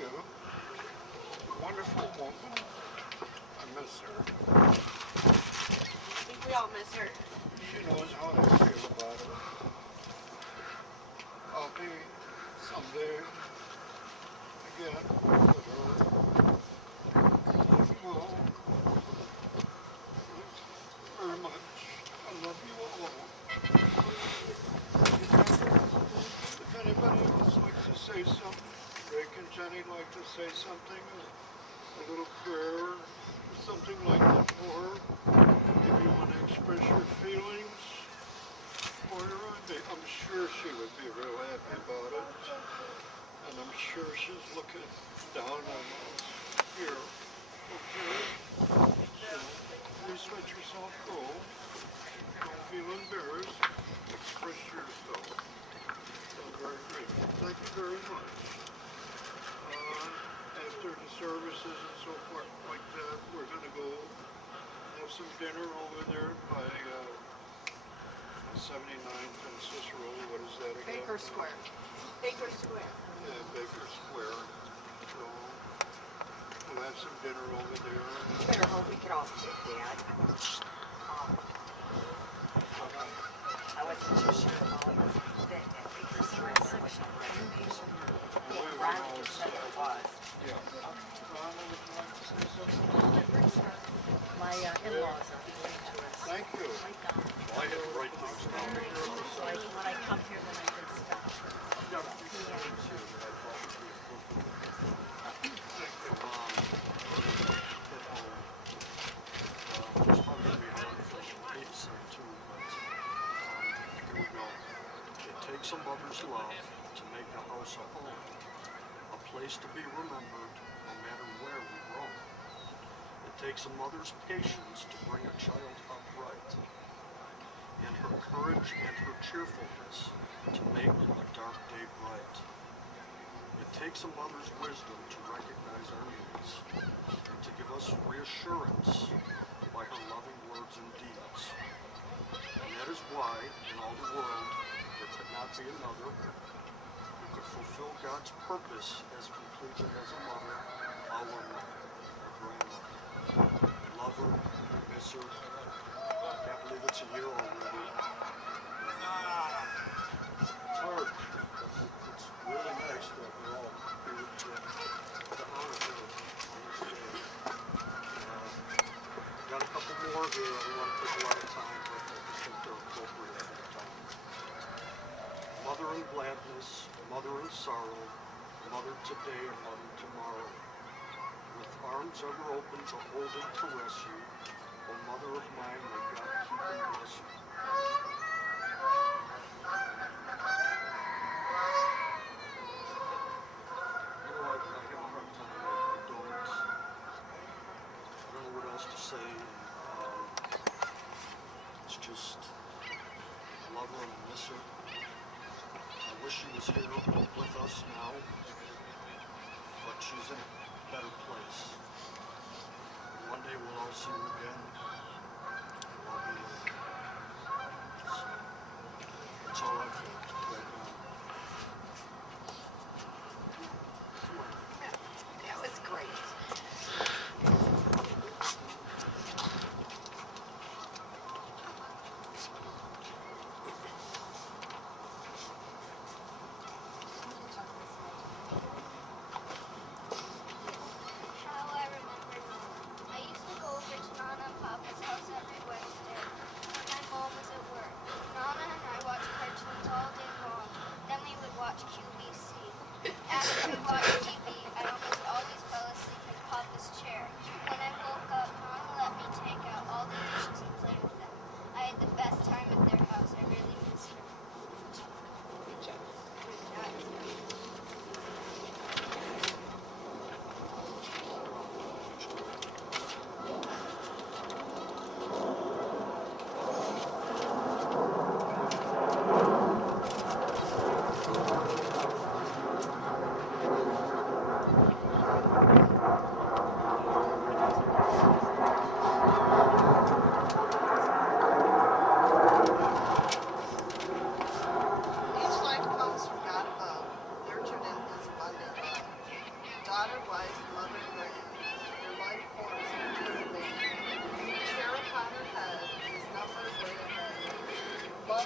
you. Wonderful woman. I miss her. I think we all miss her. She knows how I feel about her. I'll be someday again with her. Well, very much. I love you all. If anybody else likes to say something, Rick and Jenny like to say something, a little prayer, something like that for her. If you want to express your feelings for her, I'm sure she would be real happy about it. And I'm sure she's looking down on us here. Okay? So, please let yourself go. Don't feel embarrassed. Express yourself. I'm very grateful. Thank you very much. After the services and so forth like that, we're going to go have some dinner over there by 79th and Cicero. What is that again? Baker Square. Baker Square. Yeah, Baker Square. So we'll have some dinner over there. You better hope we get off too, Dad. I wasn't too sure about that Baker Square there was no reservation. Ron just said there was. Yeah. Ron, would you like to say something? My in-laws are going to us. Thank you. Right down. Well, I didn't write things down. Like when I come here, then I can stop. Takes a mother's love to make a house a home, a place to be remembered no matter where we roam. It takes a mother's patience to bring a child up right, and her courage and her cheerfulness to make a dark day bright. It takes a mother's wisdom to recognize our needs and to give us reassurance by her loving words and deeds. And that is why, in all the world, there could not be another who could fulfill God's purpose as completely as a mother, our mother, our grandmother. Love her, miss her. Can't believe it's a year already. It's hard. It's really nice that we're all here to honor her on this day. Got a couple more here. I don't want to take a lot of time, but I just think they're appropriate at the time. Mother in gladness, mother in sorrow, mother today, mother tomorrow. With arms ever open to hold and caress you, O mother of mine, may God keep and bless you. You know, I have a hard time. I don't know what else to say. It's just, I love her and I miss her. I wish she was here with us now, but she's in a better place. And one day we'll all see her again. And I'll be there. So, that's all I've got right now. That was great. How I remember Mom. I used to go over to Nana and Papa's house every Wednesday.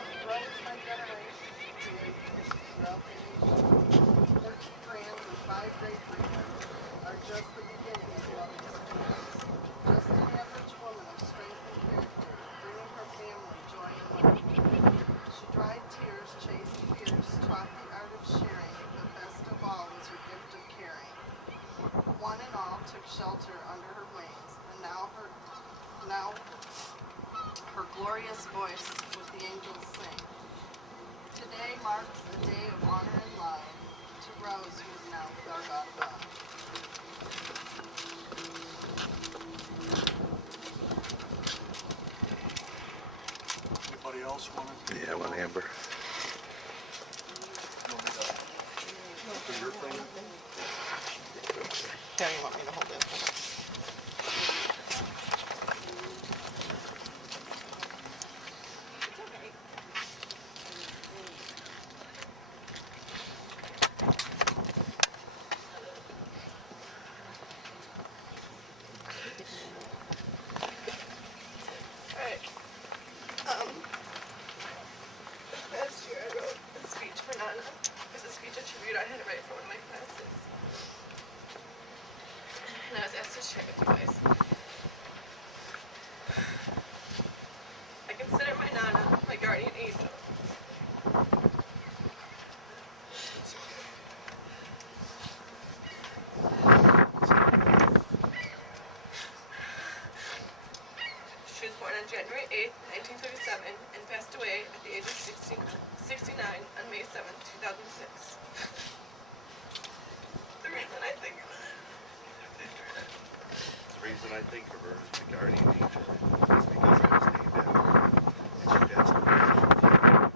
Rose by generations created throughout the nation. Her two grands and 5 great-grandmothers are just the beginning of Lovey's dreams. Just an average woman of strength and character, bringing her family joy and life. She dried tears, chased fears, taught the art of sharing. The best of all was her gift of caring. One and all took shelter under her wings, and now her glorious voice with the angels sing. Today marks a day of honor and love to Rose, who is now with our God above. Anybody else want to? Yeah, one Amber. Do your thing? Yeah, you want me to hold it? It's okay. Alright. Last year I wrote a speech for Nana. It was a speech, a tribute I had to write for one of my classes. And I was asked to share it with you guys. I consider my Nana my guardian angel. She was born on January 8th, 1937, and passed away at the age of 69 on May 7th, 2006. The reason I think of her The reason I think of her as the guardian angel is because I was named after her, and she passed away on her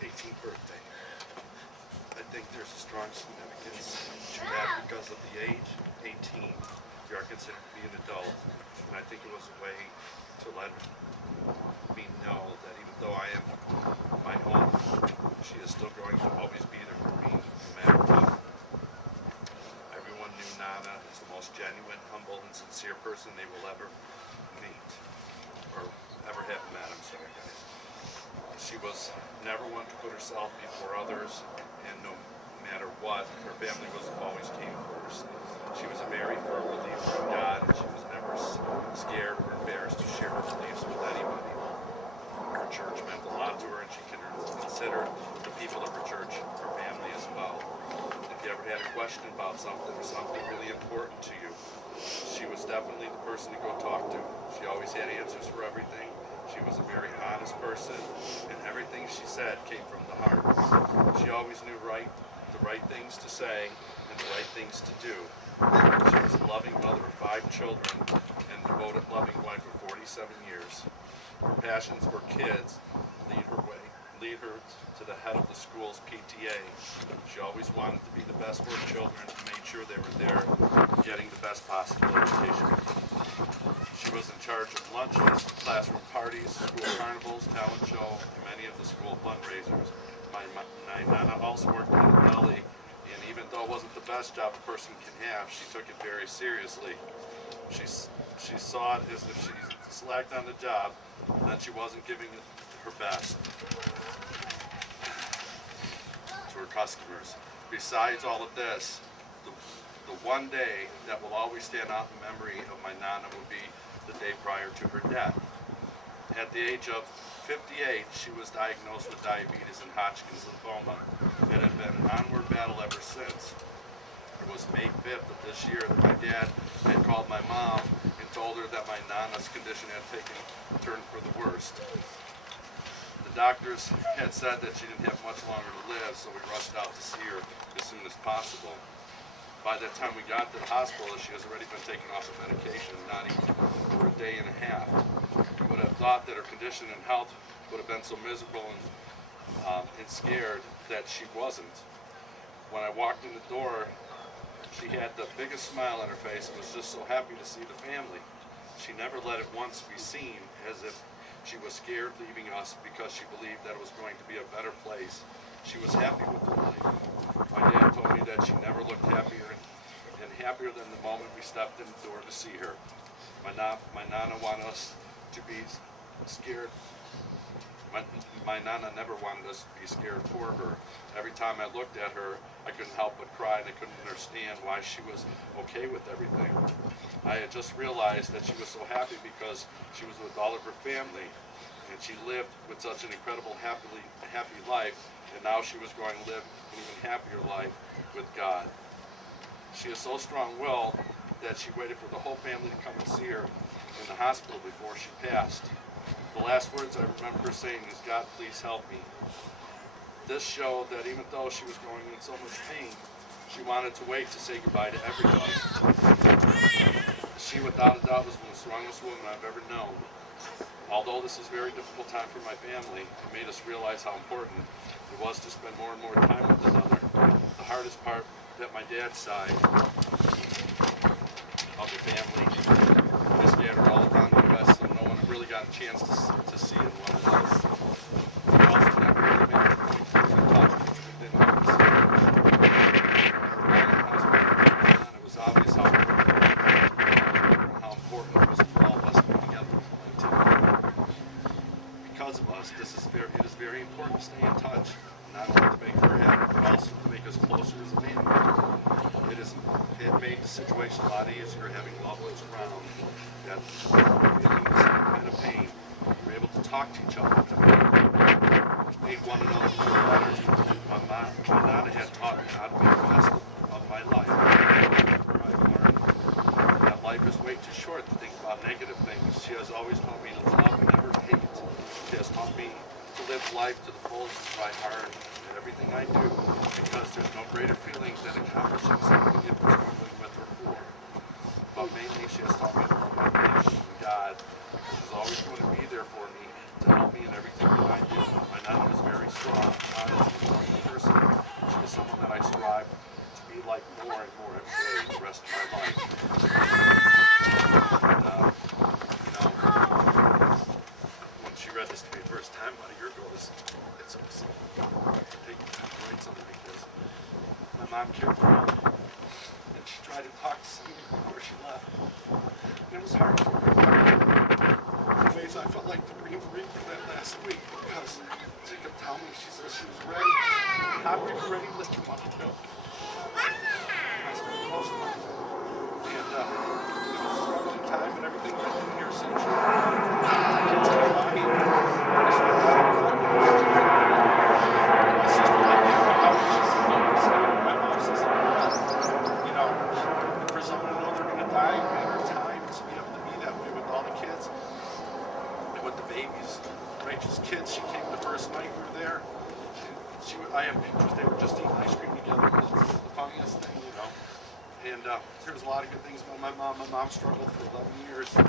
18th birthday. I think there's a strong significance to that because of the age, 18, you are considered to be an adult, and I think it was a way to let me know that even though I am my own, she is still going to always be there for me, no matter what. Everyone knew Nana as the most genuine, humble, and sincere person they will ever meet, or ever have met. I'm sorry, guys. She was never one to put herself before others, and no matter what, her family was always came first. She was a very firm believer in God, and she was never scared or embarrassed to share her beliefs with anybody. Her church meant a lot to her, and she considered the people of her church her family as well. If you ever had a question about something or something really important to you, she was definitely the person to go talk to. She always had answers for everything. She was a very honest person, and everything she said came from the heart. She always knew the right things to say and the right things to do. She was a loving mother of 5 children and devoted loving wife of 47 years. Her passions for kids lead her to the head of the school's PTA. She always wanted to be the best for her children and made sure they were there getting the best possible education. She was in charge of lunches, classroom parties, school carnivals, talent show, and many of the school fundraisers. My Nana also worked in the deli, and even though it wasn't the best job a person can have, she took it very seriously. She saw it as if she slacked on the job, and that she wasn't giving it her best to her customers. Besides all of this, the one day that will always stand out in memory of my Nana would be the day prior to her death. At the age of 58, she was diagnosed with diabetes and Hodgkin's lymphoma. It had been an onward battle ever since. It was May 5th of this year that my dad had called my mom and told her that my Nana's condition had taken a turn for the worst. The doctors had said that she didn't have much longer to live, so we rushed out to see her as soon as possible. By the time we got to the hospital, she has already been taken off of medication, not even for a day and a half. You would have thought that her condition and health would have been so miserable and scared that she wasn't. When I walked in the door, she had the biggest smile on her face and was just so happy to see the family. She never let it once be seen as if she was scared leaving us because she believed that it was going to be a better place. She was happy with her life. My dad told me that she never looked happier and happier than the moment we stepped in the door to see her. My Nana wanted us to be scared My Nana never wanted us to be scared for her. Every time I looked at her, I couldn't help but cry, and I couldn't understand why she was okay with everything. I had just realized that she was so happy because she was with all of her family, and she lived with such an incredible happy life, and now she was going to live an even happier life with God. She is so strong-willed that she waited for the whole family to come and see her in the hospital before she passed. The last words I remember her saying is, "God, please help me." This showed that even though she was going in so much pain, she wanted to wait to say goodbye to everybody. She, without a doubt, was the strongest woman I've ever known. Although this is a very difficult time for my family, it made us realize how important it was to spend more and more time with one another. The hardest part that my dad's side of the family is scattered all around the U.S., so no one really got a chance to see it when it was. We also never really made a point to talk because we didn't want to see it. And it was obvious how important it was for all of us to be together as one team. Because of us, it is very important to stay in touch, not only to make her happy, but also to make us closer as a family. It made the situation a lot easier having loved ones around that feeling the same kind of pain. We were able to talk to each other, made one another feel better. My Nana had taught me how to make the best of my life. I've learned that life is way too short to think about negative things. She has always taught me to love and never hate. She has taught me to live life to the fullest and try hard at everything I do, because there's no greater feeling than accomplishing something if you're struggling with or for. But mainly she has taught me to love my family and God, which is always going to be there for me to help me in everything that I do. My Nana is very strong, honest, and loving person. She is someone that I strive to be like more and more every day the rest of my life. And, when she read this to me the first time about a year ago, it's so hard to take time to write something like this. My mom cared for me, and she tried to talk to me before she left. And it was hard for her. In ways, I felt like the bereavement that last week, because she kept telling me, she said she was ready. How were you ready to let your mother go? And I spent close to her. And it was a struggling time, and everything I've been here since. Kids came by, and I started my sister like me, my mom says, for someone to know they're going to die, and her time to be able to be that way with all the kids and with the babies. Rachel's kids, she came the first night we were there. I have pictures, they were just eating ice cream together. It's the funniest thing, And there's a lot of good things about my mom. My mom struggled for 11 years, and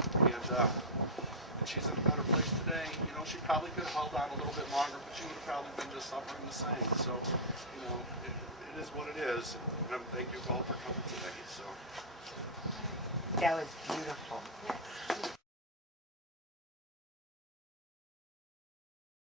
she's in a better place today. She probably could have held on a little bit longer, but she would have probably been just suffering the same. So, it is what it is. And thank you all for coming today. So That was beautiful.